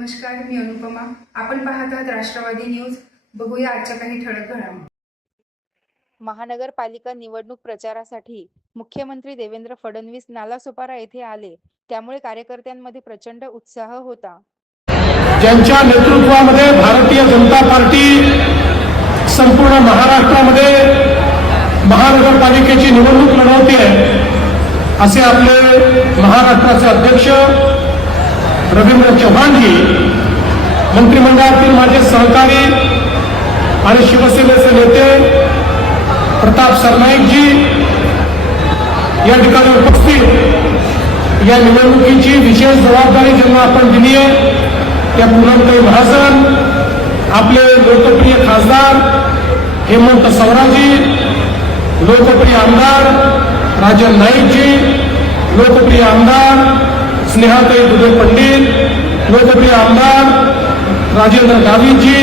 नमस्कार मी अनुपमा. आपण पाहत आहात राष्ट्रवादी न्यूज. बघूया आजच्या काही ठळक घडामोडी. महानगरपालिका निवडणूक प्रचारासाठी मुख्यमंत्री देवेंद्र फडणवीस नालासोपारा येथे आले. त्यामुळे कार्यकर्त्यांमध्ये प्रचंड उत्साह होता. ज्यांच्या नेतृत्वामध्ये भारतीय जनता पार्टी संपूर्ण महाराष्ट्रामध्ये महानगरपालिकेची निवडणूक लढवते असे आपले महाराष्ट्राचे अध्यक्ष रवींद्र चव्हाणजी मंत्रिमंडळातील माझे सहकारी आणि शिवसेनेचे नेते प्रताप सरनाईकजी या ठिकाणी उपस्थित. या निवडणुकीची विशेष जबाबदारी ज्यांना आपण दिली आहे त्या पूनमताई महाजन आपले लोकप्रिय खासदार हेमंत सवराजी लोकप्रिय आमदार राजन नाईकजी लोकप्रिय आमदार स्नेहाताई दुबे पंडित, लोकप्रिय आमदार, राजेंद्र गावीजी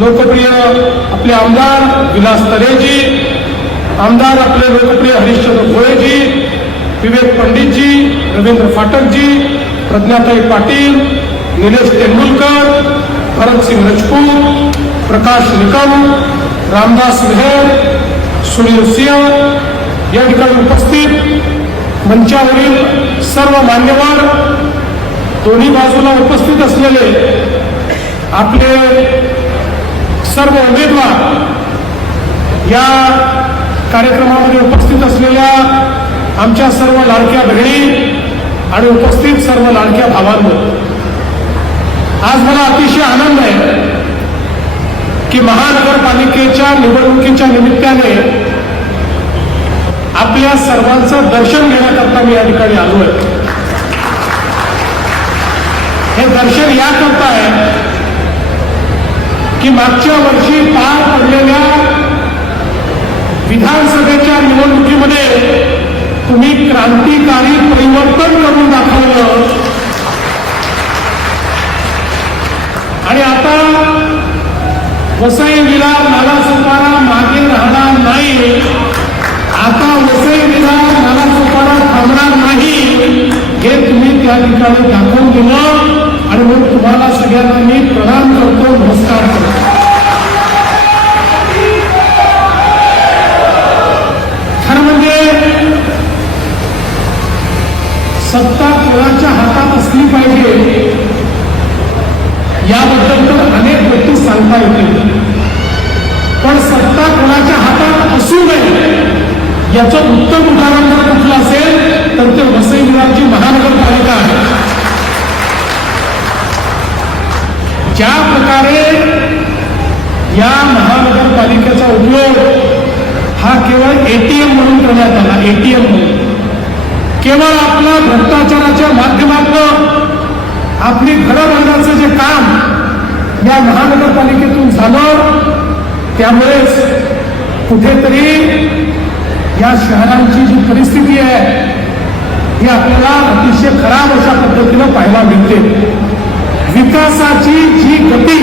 लोकप्रिय आपले आमदार विलास तरेजी, आमदार आपले लोकप्रिय हरिश्चंद्र भोळेजी विवेक पंडितजी, रवींद्र फाटकजी, प्रज्ञाताई पाटील, निलेश तेंडुलकर भरतसिंग राजपूत, प्रकाश निकम, रामदास मेहर, सुनील सिंह, या ठिकाणी उपस्थित मंचावरील सर्व मान्यवर दोन्ही बाजूला उपस्थित असलेले आपले सर्व उमेदवार या कार्यक्रमामध्ये उपस्थित असलेल्या आमच्या सर्व लाडक्या बहिणी आणि उपस्थित सर्व लाडक्या भावांवर आज मला अतिशय आनंद आहे की महानगरपालिकेच्या निवडणुकीच्या निमित्ताने आपल्या सर्वांचं दर्शन घेण्याकरता मी या ठिकाणी आलो आहे हे दर्शन याकरता आहे की मागच्या वर्षी पार पडलेल्या विधानसभेच्या निवडणुकीमध्ये तुम्ही क्रांतिकारी परिवर्तन करून दाखवलं. आणि आता वसई विरार नालासोपारा मागे राहणार नाही. आता वसई मला नालासोपारा थांबणार नाही. हे तुम्ही त्या ठिकाणी दाखवून दिलं. आणि मग तुम्हाला सगळ्यांना मी प्रणाम करतो. नमस्कार. करतो खरं म्हणजे सत्ता कोणाच्या हातात असली पाहिजे याबद्दल तर अनेक गोष्टी सांगता येतील. पण सत्ता कोणाच्या हातात असू नये. याचं उत्तम उदाहरण जर कुठलं असेल तर ते वसई विरारची महानगरपालिका आहे. ज्या प्रकारे या महानगरपालिकेचा उपयोग हा केवळ एटीएम म्हणून करण्यात आला एटीएम म्हणून. केवळ आपला भ्रष्टाचाराच्या माध्यमातून आपली घरं बांधण्याचं जे काम या महानगरपालिकेतून झालं त्यामुळेच कुठेतरी या शहरांची जी परिस्थिती आहे ती आपल्याला अतिशय खराब अशा पद्धतीनं पाहायला मिळते. विकासाची जी गती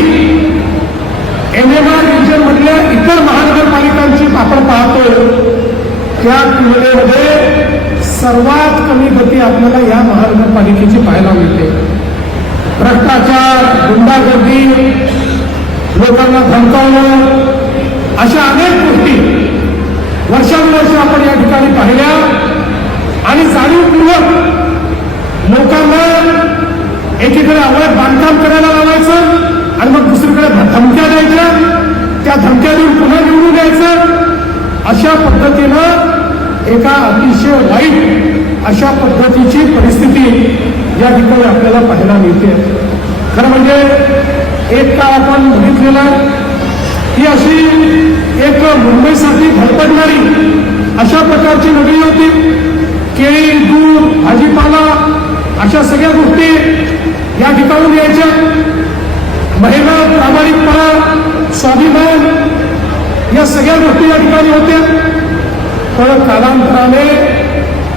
एन एम आर रिजन मधल्या इतर महानगरपालिकांची आपण पाहतोय त्या तुलनेमध्ये सर्वात कमी गती आपल्याला या महानगरपालिकेची पाहायला मिळते. भ्रष्टाचार गुंडागर्दी लोकांना धमकावणं अशा अनेक गोष्टी वर्षानुवर्ष आपण या ठिकाणी पाहिल्या. आणि जाणीवपूर्वक लोकांना एकीकडे अवैध बांधकाम करायला लावायचं आणि मग दुसरीकडे धमक्या द्यायच्या. त्या धमक्या देऊन पुन्हा निवडून द्यायचं अशा पद्धतीनं एका अतिशय वाईट अशा पद्धतीची परिस्थिती या ठिकाणी आपल्याला पाहायला मिळते. खरं म्हणजे एक काळ आपण बघितलेला ही अशी एक मुंबईसाठी भरपडणारी अशा प्रकारची नगरी होती. केळी दूध भाजीपाला अशा सगळ्या गोष्टी या ठिकाणून यायच्या. महिला प्रामाणिकपणा स्वाभिमान या सगळ्या गोष्टी या ठिकाणी होत्या. पण कालांतराने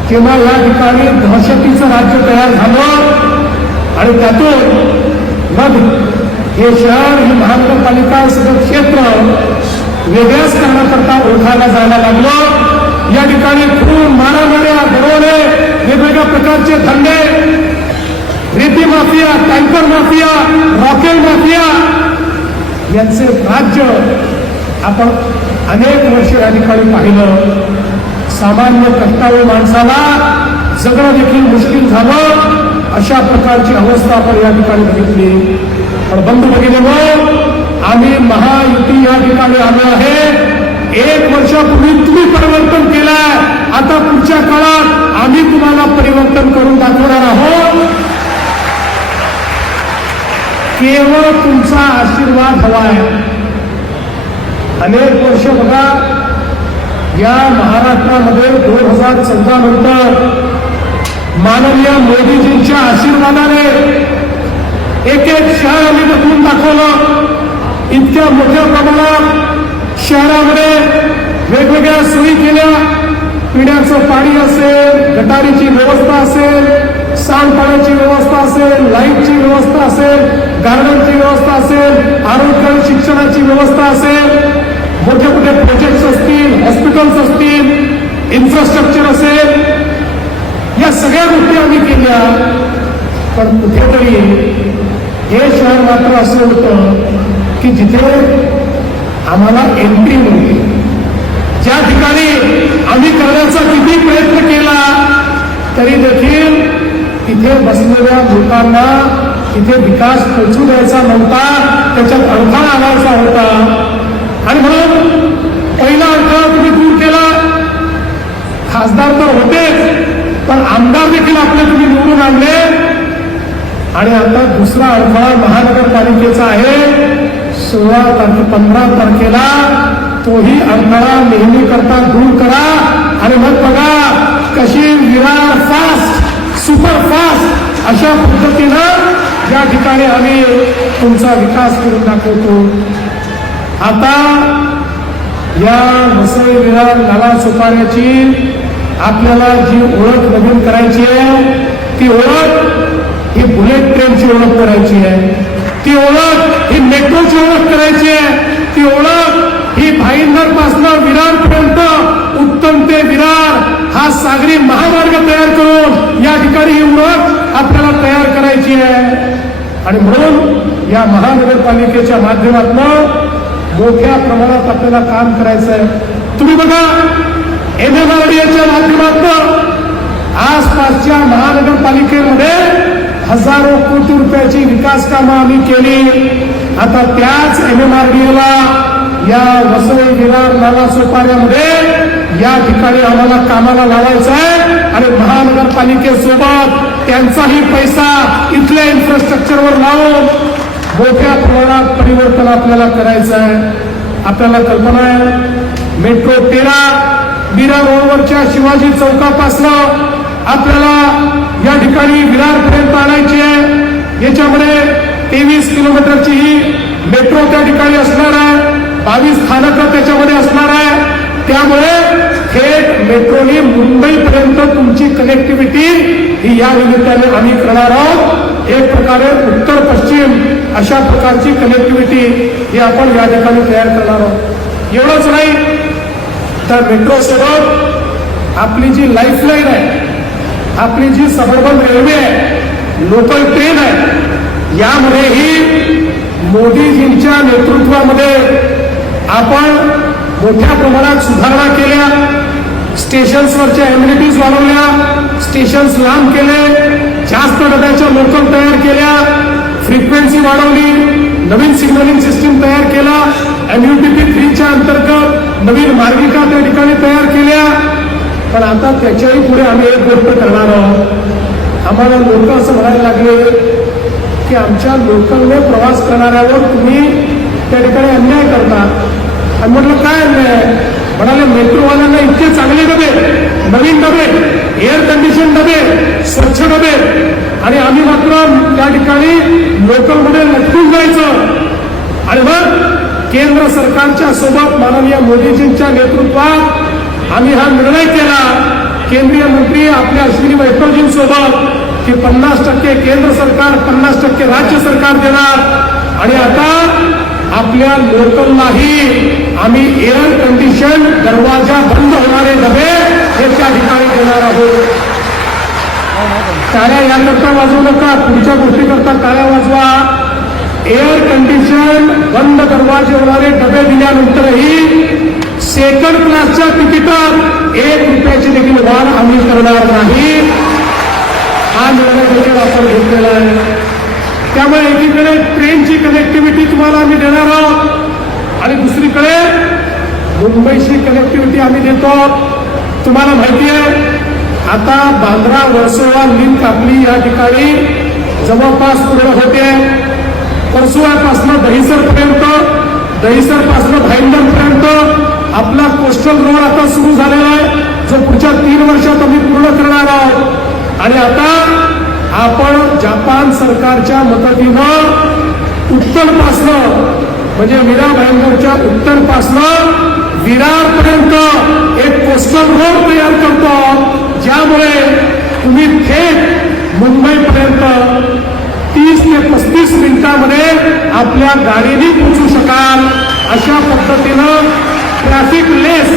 किंवा या ठिकाणी दहशतीचं राज्य तयार झालं आणि त्यातून मग हे शहर ही महानगरपालिका सगळं क्षेत्र वेगळ्याच कारणाकरता ओळखायला जायला लागलं. या ठिकाणी खून मारामाऱ्या दरोडे वेगवेगळ्या प्रकारचे धंदे रेती माफिया टँकर माफिया रॉकेल माफिया यांचे राज्य आपण अनेक वर्ष या ठिकाणी पाहिलं. सामान्य कष्टाळू माणसाला जगणं देखील मुश्किल झालं. अशा प्रकारची अवस्था आपण या ठिकाणी बघितली. पण बंधू भगिनीवर आम्ही महायुती या ठिकाणी आलो आहे. एक वर्षापूर्वी तुम्ही परिवर्तन केला आता पुढच्या काळात आम्ही तुम्हाला परिवर्तन करून दाखवणार आहोत. केवळ तुमचा आशीर्वाद हवा आहे. अनेक वर्ष बघा या महाराष्ट्रामध्ये दोन हजार चौदा नंतर माननीय मोदीजींच्या आशीर्वादाने एक एक शहर आम्ही बदलून दाखवलं. इतक्या मोठ्या प्रमाणात शहरामध्ये वेगवेगळ्या सोयी केल्या. पिण्याचं पाणी असेल गटारीची व्यवस्था असेल सांडपाण्याची व्यवस्था असेल लाईटची व्यवस्था असेल गार्डनची व्यवस्था असेल आरोग्य आणि शिक्षणाची व्यवस्था असेल. मोठे मोठे प्रोजेक्ट्स असतील हॉस्पिटल्स असतील इन्फ्रास्ट्रक्चर असेल. या सगळ्या गोष्टी आम्ही केल्या. पण कुठेतरी हे शहर मात्र असं होतं की जिथे आम्हाला एंट्री मिळते ज्या ठिकाणी आम्ही करण्याचा किती प्रयत्न केला तरी देखील तिथे बसलेल्या लोकांना तिथे विकास पोचू द्यायचा नव्हता त्याच्यात अडथळा आणायचा होता. आणि म्हणून पहिला अडथळा तुम्ही दूर केला. खासदार तर होतेच पण आमदार देखील आपले तुम्ही निवडून आणले. आणि आता दुसरा अडथळा महानगरपालिकेचा आहे. सोळा तारखे पंधरा तारखेला तोही अडथळा नेहमी करता दूर करा. आणि मग बघा कशी विरार फास्ट सुपर फास्ट अशा पद्धतीनं या ठिकाणी आम्ही तुमचा विकास करून दाखवतो. आता या वसई विरार नाला सुपाऱ्याची आपल्याला जी ओळख नवीन करायची आहे ती ओळख ही बुलेट ट्रेनची ओळख करायची आहे. ती ओळख ही मेट्रोची ओळख करायची आहे. ती ओळख ही भाईंदरपासून विरार पर्यंत उत्तम ते विरार हा सागरी महामार्ग तयार करून या ठिकाणी ही ओळख आपल्याला तयार करायची आहे. आणि म्हणून या महानगरपालिकेच्या माध्यमातून मोठ्या प्रमाणात आपल्याला काम करायचं आहे तुम्ही बघा एम एम आर डी एच्या माध्यमातून आसपासच्या महानगरपालिकेमध्ये हजारो कोटी रुपयाची विकास कामं आम्ही केली. आता त्याच एम एम आर डी एला या वसई विरार नाला सोपाऱ्यामध्ये या ठिकाणी आम्हाला कामाला लावायचं आहे. आणि महानगरपालिकेसोबत त्यांचाही पैसा इथल्या इन्फ्रास्ट्रक्चरवर लावून मोठ्या प्रमाणात परिवर्तन आपल्याला करायचं आहे. आपल्याला कल्पना आहे मेट्रो तेरा बिरा रोडवरच्या शिवाजी चौकापासनं आपल्याला या ठिकाणी विरारपर्यंत आणायची आहे. याच्यामध्ये तेवीस किलोमीटरची ही मेट्रो त्या ठिकाणी असणार आहे. बावीस स्थानकं त्याच्यामध्ये असणार आहे. त्यामुळे थेट मेट्रोने मुंबईपर्यंत तुमची कनेक्टिव्हिटी ही या निमित्ताने आम्ही करणार आहोत. एक प्रकारे उत्तर पश्चिम अशा प्रकारची कनेक्टिव्हिटी ही आपण या ठिकाणी तयार करणार आहोत. एवढंच नाही तर मेट्रो सोबत आपली जी लाईफलाईन आहे आपली जी सबर्बन रेल्वे आहे लोकल ट्रेन आहे यामध्येही मोदीजींच्या नेतृत्वामध्ये आपण मोठ्या प्रमाणात सुधारणा केल्या स्टेशन्सवरच्या एम्युनिटीज वाढवल्या स्टेशन्स लांब केले जास्त डब्याच्या लोकल तयार केल्या फ्रिक्वेन्सी वाढवली नवीन सिग्नलिंग सिस्टीम तयार केला एमयूटीपी थ्रीच्या अंतर्गत नवीन मार्गिका त्या ठिकाणी तयार केल्या. पण आता त्याच्याही पुढे आम्ही एक गोष्ट करणार आहोत. आम्हाला लोक असं म्हणायला लागले की आमच्या लोकलने प्रवास करणाऱ्यावर तुम्ही त्या ठिकाणी अन्याय करता. आणि म्हटलं काय अन्याय? आहे? म्हणाले मेट्रोवाल्यांना इतके चांगले डबे नवीन डबे एअर कंडिशन डबे स्वच्छ डबे. आणि आम्ही मात्र त्या ठिकाणी लोकलमध्ये लटकून जायचं. आणि मग केंद्र सरकारच्या सोबत माननीय मोदीजींच्या नेतृत्वात आम्ही हा निर्णय केला. केंद्रीय मंत्री आपल्या श्री वैष्णवजींसोबत की पन्नास टक्के केंद्र सरकार पन्नास टक्के राज्य सरकार देणार. आणि आता आपल्या लोकललाही आम्ही एअर कंडिशन दरवाजा बंद होणारे डबे हे त्या ठिकाणी देणार आहोत. टाळ्या याकरता वाजवू नका पुढच्या गोष्टीकरता टाळ्या वाजवा. एअर कंडिशन बंद दरवाजे होणारे डबे दिल्यानंतरही सेकंड क्लासच्या तिकिटात एक रुपयाची देखील वाढ आम्ही करणार नाही. हा निर्णय देखील आपण घेतलेला आहे. त्यामुळे एकीकडे ट्रेनची कनेक्टिव्हिटी तुम्हाला आम्ही देणार आहोत. आणि दुसरीकडे मुंबईशी कनेक्टिव्हिटी आम्ही देतो तुम्हाला माहिती आहे आता बांद्रा वर्सोवा लिंक आपली या ठिकाणी जवळपास पूर्ण होते. वर्सोवापासनं दहिसरपर्यंत दहिसरपासनं भाईंदरपर्यंत आपला कोस्टल रोड आता सुरू झालेला आहे. जो पुढच्या तीन वर्षात आम्ही पूर्ण करणार आहोत. आणि आता आपण जपान सरकारच्या मदतीनं उत्तरपासनं म्हणजे विरा भाईंदरच्या उत्तरपासनं विरारपर्यंत एक कोस्टल रोड तयार करतो. ज्यामुळे तुम्ही थेट मुंबईपर्यंत तीस ते पस्तीस मिनिटांमध्ये आपल्या गाडीने पोचू शकाल. अशा पद्धतीनं ट्रॅफिक लेस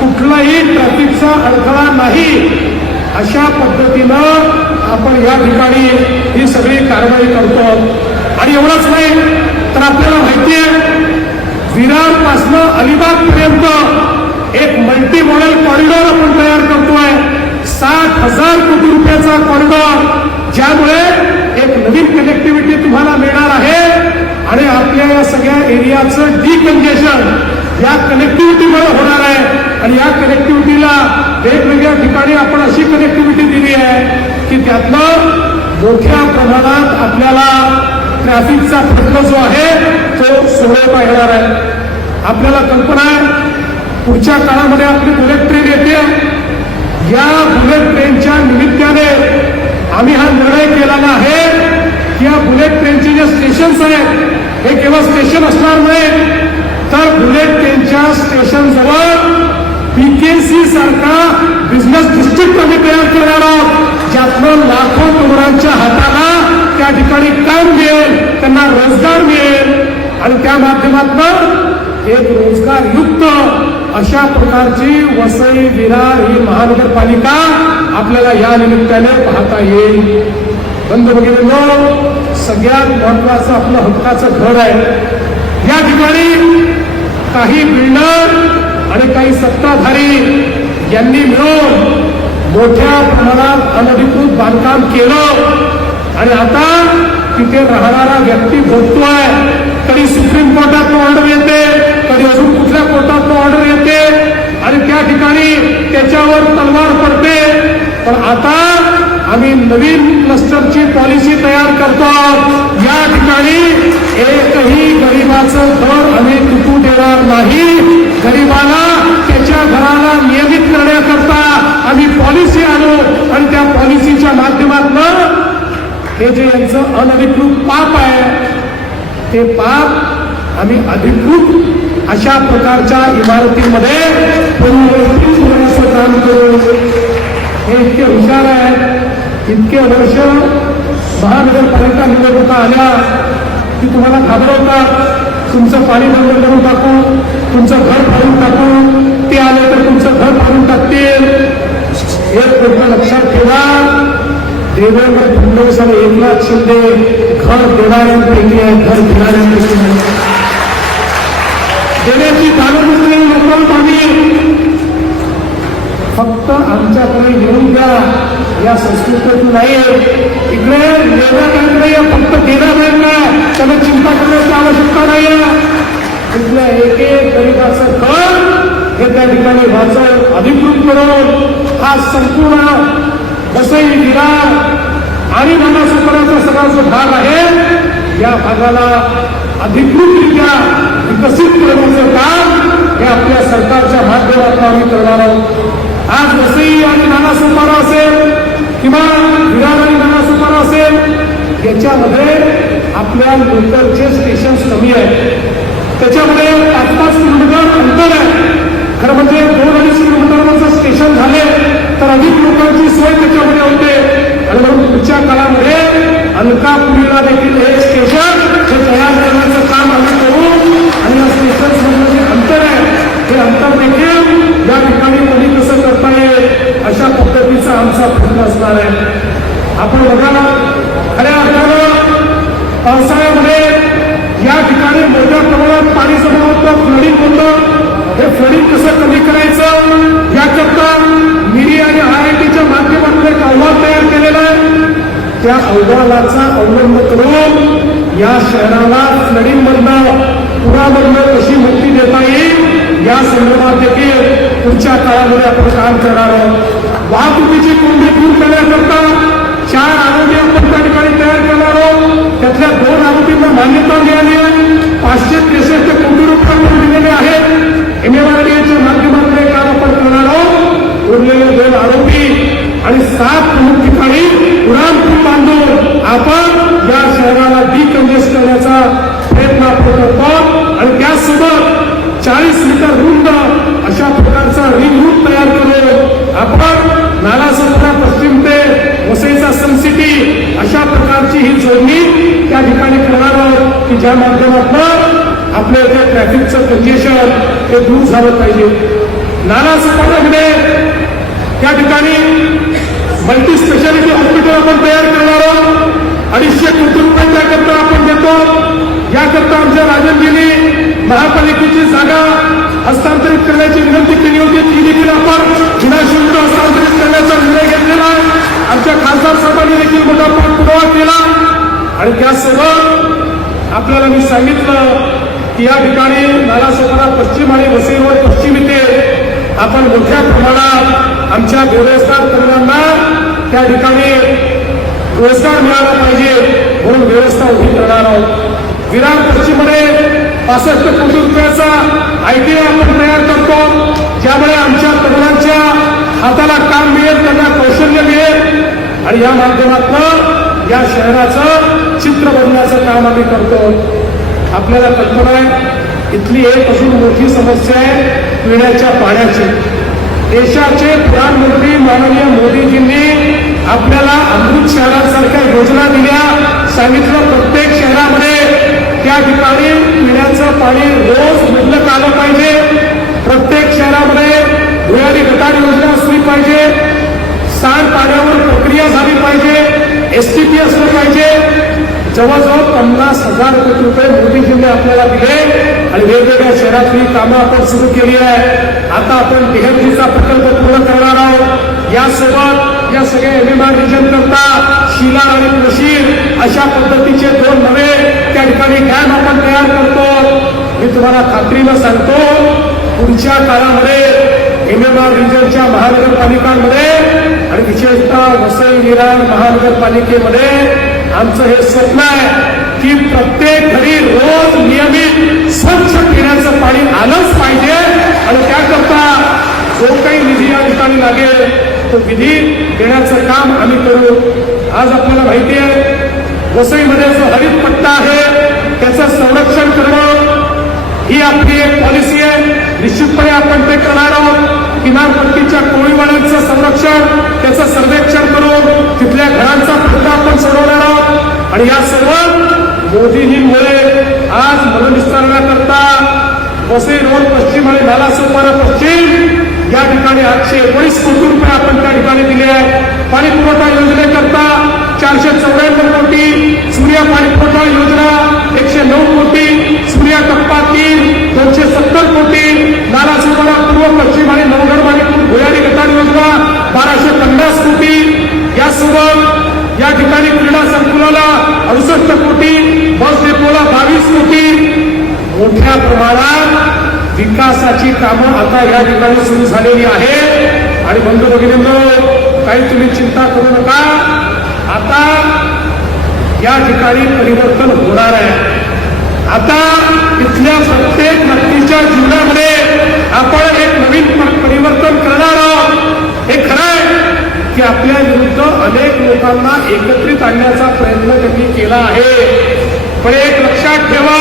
कुठलाही ट्रॅफिकचा अडथळा नाही. अशा पद्धतीनं आपण या ठिकाणी ही सगळी कारवाई करतो. आणि एवढंच नाही तर आपल्याला माहिती आहे विरारपासनं अलिबाग एक मल्टी मॉडेल कॉरिडॉर आपण तयार करतोय. सात हजार कोटी रुपयाचा कॉरिडॉर ज्यामुळे एक नवीन कनेक्टिव्हिटी तुम्हाला मिळणार आहे. आणि आपल्या या सगळ्या एरियाचं डिकंजेशन या कनेक्टिव्हिटीमुळे होणार आहे. आणि या कनेक्टिव्हिटीला वेगवेगळ्या ठिकाणी आपण अशी कनेक्टिव्हिटी दिली आहे की त्यातनं मोठ्या प्रमाणात आपल्याला ट्रॅफिकचा प्रश्न जो आहे तो सोडवता येणार आहे. आपल्याला कल्पना आहे पुढच्या काळामध्ये आपली बुलेट ट्रेन येते. या बुलेट ट्रेनच्या निमित्ताने आम्ही हा निर्णय केलेला आहे की या बुलेट ट्रेनचे जे स्टेशन्स आहेत हे केवळ स्टेशन असणार नाही तर बुलेट ट्रेनच्या स्टेशन जवळ पीकेसी सारखा बिझनेस डिस्ट्रिक्ट आम्ही तयार करणार आहोत. ज्यातनं लाखो तरुणांच्या हाताला त्या ठिकाणी काम मिळेल त्यांना रोजगार मिळेल. आणि त्या माध्यमातून एक रोजगारयुक्त अशा प्रकारची वसई विरार ही महानगरपालिका आपल्याला या निमित्ताने पाहता येईल. बंद भगिनींनो सगळ्यात महत्वाचं आपलं हक्काचं घर आहे. या ठिकाणी काही बिल्डर आणि काही सत्ताधारी यांनी मिळून मोठ्या प्रमाणात अनधिकृत बांधकाम केलं. आणि आता तिथे राहणारा व्यक्ती भोगतोय. कधी सुप्रीम कोर्टात ऑर्डर येते कधी अजून कुठल्या कोर्टात ऑर्डर येते. आणि त्या ठिकाणी त्याच्यावर तलवार पडते. पण आता आम्ही नवीन क्लस्टरची पॉलिसी तयार करतो या ठिकाणी एकही गरिबाचं घर आम्ही तुटू देणार नाही. गरिबाला त्याच्या घराला नियमित करण्याकरता आम्ही पॉलिसी आणू. आणि त्या पॉलिसीच्या माध्यमातून हे जे यांचं अनधिकृत पाप आहे ते पाप आम्ही अधिकृत अशा प्रकारच्या इमारतीमध्ये परिवर्तित होण्याचं काम करू. हे इतके हुशार आहेत. इतके वर्ष महानगरपालिका निवडणुका आल्या की तुम्हाला घाबरवतात तुमचं पाणी बंद करून टाकू तुमचं घर फाडून टाकू. ते आले तर तुमचं घर फाडून टाकतील. एक गोष्ट लक्षात ठेवा. देवेंद्र फडणवीस आणि एकनाथ शिंदे घर देणाऱ्यांपैकी आहे घर घेणाऱ्यांपैकी देण्याची कालमुद्रे लोकांत आम्ही फक्त आमच्याकडे घेऊन द्या या संस्कृतीतून नाही इकडे लेणं बँक नाही फक्त देणं बँक त्याला चिंता करण्याची आवश्यकता नाही. इथल्या एक एक गरीबाचं कर हे त्या ठिकाणी वाचव अधिकृत करून हा संपूर्ण वसई विरार आणि नानासुपराचा सगळा जो भाग आहे या भागाला अधिकृतरित्या विकसित करण्याचं काम हे आपल्या सरकारच्या माध्यमातून आम्ही करणार आहोत. आज वसई आणि नानासुपारा असेल किंवा विरार आणि नानासुपारा असेल याच्यामध्ये आपल्या लोकलचे स्टेशन्स कमी आहेत त्याच्यामध्ये पाच पाच किलोमीटर अंतर आहे. खरं म्हणजे दोन अडीच किलोमीटरवरचं स्टेशन झाले तर अधिक लोकांची सोय त्याच्यामध्ये होते. आणि म्हणून पुढच्या काळामध्ये अलकापुरीला देखील हे स्टेशन हे तयार करण्याचं काम आम्ही करू आणि या स्टेशनमधलं जे अंतर आहे हे अंतर देखील या ठिकाणी कधी कसं करता येईल अशा पद्धतीचा आमचा प्रयत्न असणार आहे. आपण बघा खऱ्या अर्थानं पावसाळ्यामध्ये या ठिकाणी मोठ्या प्रमाणात पाणी जमा होतं फ्लडिंग होतं. हे फ्लडिंग कसं कमी करायचं याकरता मिरी आणि आय आय टीच्या माध्यमातून एक अहवाल तयार केलेला आहे. त्या अहवालाचा अवलंब करून या शहराला फ्लडिंग मधनं पुरामधनं कशी मुक्ती देता येईल या संदर्भात देखील पुढच्या काळामध्ये आपण काम करणार आहोत. वाहतुकीची कोंडी दूर करण्याकरता चार आरोग्य आपण त्या ठिकाणी तयार करणार आहोत. त्यातल्या दोन आरोपींना मान्यता मिळाली आहे. पाचशे त्रेसष्ट कोटी रुपये आपण दिलेले आहेत. एमएमआरडीएच्या माध्यमातून हे काम आपण करणार आहोत. उरलेले दोन आरोपी आणि सात प्रमुख ठिकाणी उडान बांधून आपण या शहराला डिकंजेस्ट करण्याचा प्रयत्न आपण करतो आणि त्यासोबत चाळीस मीटर रुंद अशा प्रकारचा रिंग रूट तयार करून आपण नालासोपरा पश्चिम ते वसईचा सनसिटी अशा प्रकारची ही जोडणी त्या ठिकाणी करणार आहोत की ज्या माध्यमातून आपल्या इथे ट्रॅफिकचं कंजेशन हे दूर झालं पाहिजे. नालासोपारामध्ये त्या ठिकाणी मल्टी स्पेशालिटी हॉस्पिटल आपण तयार करणार आहोत. अडीचशे कोटी रुपये त्याकरता आपण देतो. याकरता आमच्या राजनजींनी महापालिकेची जागा हस्तांतरित करण्याची विनंती केली होती. ती देखील आपण विनाशुल्क हस्तांतरित करण्याचा निर्णय घेतलेला आहे. आमच्या खासदार साहेबांनी देखील मोठा पाठपुरावा केला. आणि त्यासोबत आपल्याला मी सांगितलं की या ठिकाणी नालासोपारा पश्चिम आणि वसईवर पश्चिम इथे आपण मोठ्या प्रमाणात आमच्या बेरोजगार तरुणांना त्या ठिकाणी रोजगार मिळाला पाहिजे म्हणून व्यवस्था उभी करणार आहोत. विरार पश्चिममध्ये पासष्ट कोटी रुपयाचा आयटीआय आपण तयार करतो. ज्यामुळे आमच्या तरुणांच्या हाताला काम मिळेल त्यांना कौशल्य मिळेल. आणि या माध्यमातून या शहराचं चित्र बदलण्याचं काम आम्ही करतो. आपल्याला कल्पना आहे इथली एक अजून मोठी समस्या आहे पिण्याच्या पाण्याची. देशाचे प्रधानमंत्री माननीय मोदीजींनी आपल्याला अमृत शहरासारख्या योजना दिल्या. सांगितलं प्रत्येक शहरामध्ये त्या ठिकाणी पिण्याचं पाणी रोज मुबलक आलं पाहिजे. प्रत्येक शहरामध्ये भुयारी गटार योजना असली पाहिजे. सांडपाण्यावर प्रक्रिया झाली पाहिजे. एसटीपी असलं पाहिजे. जवळजवळ पन्नास हजार कोटी रुपये मोदीजींनी आपल्याला दिले. आणि वेगवेगळ्या शहरातली कामं आपण सुरू केली आहे आता आपण तेहतीचा प्रकल्प पूर्ण करणार आहोत. यासोबत या सगळ्या एमएमआर रिजन करता शिला आणि नशीर अशा पद्धतीचे दोन नवे त्या ठिकाणी डॅम आपण तयार करतो. मी तुम्हाला खात्रीनं सांगतो पुढच्या काळामध्ये एमएमआर रिजनच्या महानगरपालिकांमध्ये आणि विशेषतः वसई विरार महानगरपालिकेमध्ये आमचं हे स्वप्न आहे की प्रत्येक घरी रोज नियमित स्वच्छ पिण्याचं पाणी आलंच पाहिजे. आणि त्याकरता जो काही निधी या ठिकाणी लागेल तो विधी देण्याचं काम आम्ही करू. आज आपल्याला माहिती आहे वसईमध्ये जो हरित पट्टा आहे त्याचं संरक्षण करणं ही आपली एक पॉलिसी आहे. निश्चितपणे आपण ते करणार आहोत. किनारपट्टीच्या कोळीवाड्यांचं संरक्षण त्याचं सर्वेक्षण करून तिथल्या घरांचा पट्टा आपण सोडवणार आहोत. आणि या सर्व मोदीजींमुळे आज मनविस्तारण्याकरता वसई रोड पश्चिम आणि नालासोपारा पश्चिम या ठिकाणी आठशे एकोणीस कोटी रुपये आपण त्या ठिकाणी दिले आहेत. पाणी पुरवठा योजनेकरता चारशे चौऱ्याण्णव कोटी सूर्या पाणी पुरवठा योजना एकशे नऊ कोटी सूर्या टप्पा तीन दोनशे सत्तर कोटी नालासोपारा पूर्व पश्चिम आणि नवगड माणिकपूर भुयारी गटार योजना बाराशे पन्नास कोटी यासोबत या ठिकाणी क्रीडा संकुलाला अडुसष्ट कोटी बस डेपोला बावीस कोटी तुम्हाला विकासाची कामं आता या ठिकाणी सुरू झालेली आहेत. आणि बंधू भगिनींनो काही तुम्ही चिंता करू नका. आता या ठिकाणी परिवर्तन होणार आहे. आता इथल्या प्रत्येक व्यक्तीच्या जीवनामध्ये आपण एक नवीन परिवर्तन करणार आहोत. हे खरं आहे की आपल्या विरुद्ध अनेक लोकांना एकत्रित आणण्याचा प्रयत्न त्यांनी केला आहे. पण एक लक्षात ठेवा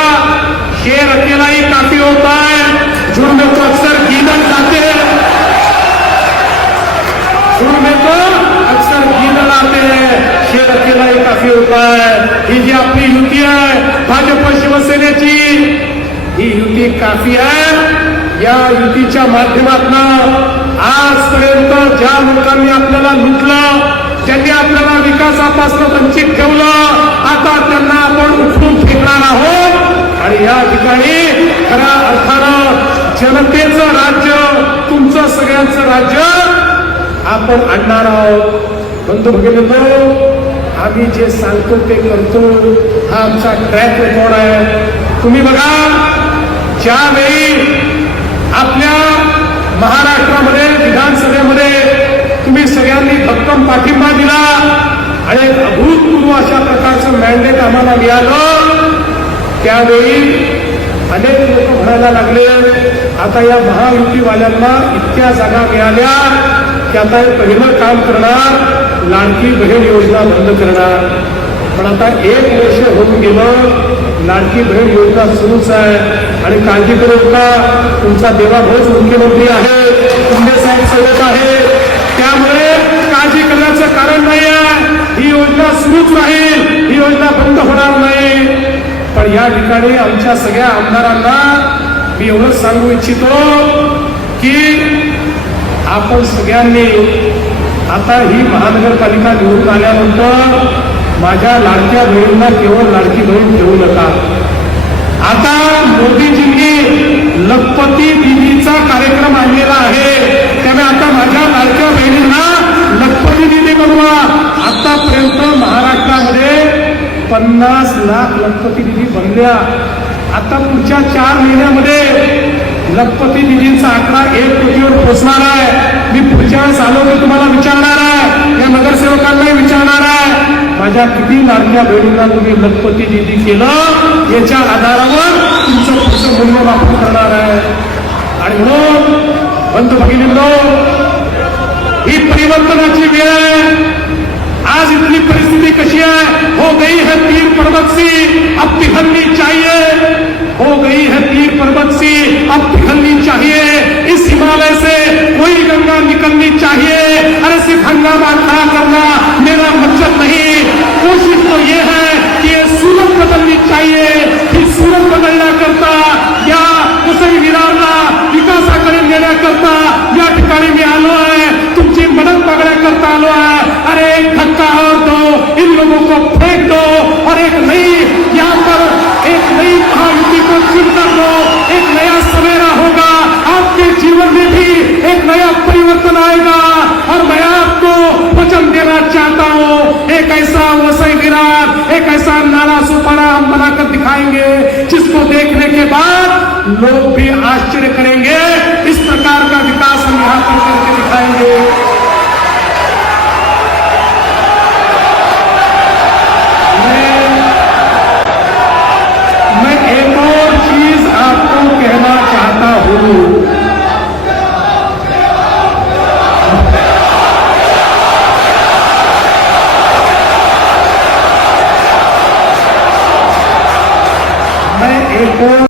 शेर अकेलाही काफी होता. है झुंड को अक्सर गीदड़ जाते. हैं झुंड में तो अक्सर गीदड़ आते हैं शेर अकेला ही काफी होता. है ही जी आपली युती आहे भाजप शिवसेनेची ही युती काफी आहे. या युतीच्या माध्यमातून आजपर्यंत ज्या लोकांनी आपल्याला लुटलं ज्यांनी आपल्याला विकासापासून वंचित ठेवलं आता त्यांना आपण उठून फेकणार आहोत. आणि या ठिकाणी खऱ्या अर्थानं जनतेचं राज्य तुमचं सगळ्यांचं राज्य आपण आणणार आहोत. बंधू भगिनींनो आम्ही जे सांगतो ते करतो. हा आमचा ट्रॅक रेकॉर्ड आहे. तुम्ही बघा ज्यावेळी आपल्या महाराष्ट्रामध्ये विधानसभेमध्ये तुम्ही सगळ्यांनी भक्कम पाठिंबा दिला आणि अभूतपूर्व अशा प्रकारचं मॅन्डेट आम्हाला मिळालं त्यावेळी अनेक लोक म्हणायला लागले आता या महायुतीवाल्यांना इतक्या जागा मिळाल्या की आता हे पहिलं काम करणार लाडकी बहीण योजना बंद करणार. पण आता एक वर्ष होऊन गेलं लाडकी बहीण योजना सुरूच आहे. आणि काळजी करू नका तुमचा देवाभाऊच मुख्यमंत्री आहे शिंदे साहेब सोबत आहे. त्यामुळे काळजी करण्याचं कारण नाही आहे ही योजना सुरूच राहील ही योजना बंद होणार नाही. या ठिकाणी आमच्या सगळ्या आमदारांना मी एवढंच सांगू इच्छितो की आपण सगळ्यांनी आता ही महानगरपालिका निवडून आल्यानंतर माझ्या लाडक्या बहिणींना केवळ लाडकी बहीण ठेवू नका. आता मोदीजींनी लखपती दिदीचा कार्यक्रम आणलेला आहे. त्यामुळे आता माझ्या लाडक्या बहिणींना लखपती दिदी बनवा. आतापर्यंत महाराष्ट्रामध्ये पन्नास लाख लखपती निधी बनल्या आता पुढच्या चार महिन्यामध्ये लखपती निधींचा आकडा एक कोटीवर पोहोचणार आहे. मी पुढच्या वेळेस आलो मी तुम्हाला विचारणार आहे. या नगरसेवकांनाही विचारणार आहे. माझ्या किती लाडक्या बहिणींना तुम्ही लखपती निधी केलं याच्या आधारावर तुमचं पुढचं मूल्यमापन करणार आहे. आणि म्हणून बंधू भगिनींनो ही परिवर्तनाची वेळ आहे. आज इतनी परिस्थिति कशी है? हो गई है तीर पर्वत सी अब पिघलनी चाहिए। हो गई है तीर पर्वत सी अब पिघलनी चाहिए। इस हिमालय से कोई गंगा निकलनी चाहिए। अरे सिर्फ़ हंगामा खड़ा करना मेरा मकसद नहीं। कोशिश तो ये है कि ये सूरत बदलनी चाहिए। ही सूरत बदलण्याकरता या कुसई विरारला विकासाकडे नेण्याकरता या ठिकाणी मी आलो आहे तुमची मदत मागण्याकरता आलो आहे अरे एक धक्का को फेंक दो और एक नई यहाँ पर एक नई महायुति को चुन कर दो। एक नया सवेरा होगा आपके जीवन में भी एक नया परिवर्तन आएगा। और मैं आपको वचन देना चाहता हूँ एक ऐसा वसई विराट एक ऐसा नाला सुपारा हम बनाकर दिखाएंगे जिसको देखने के बाद लोग भी आश्चर्य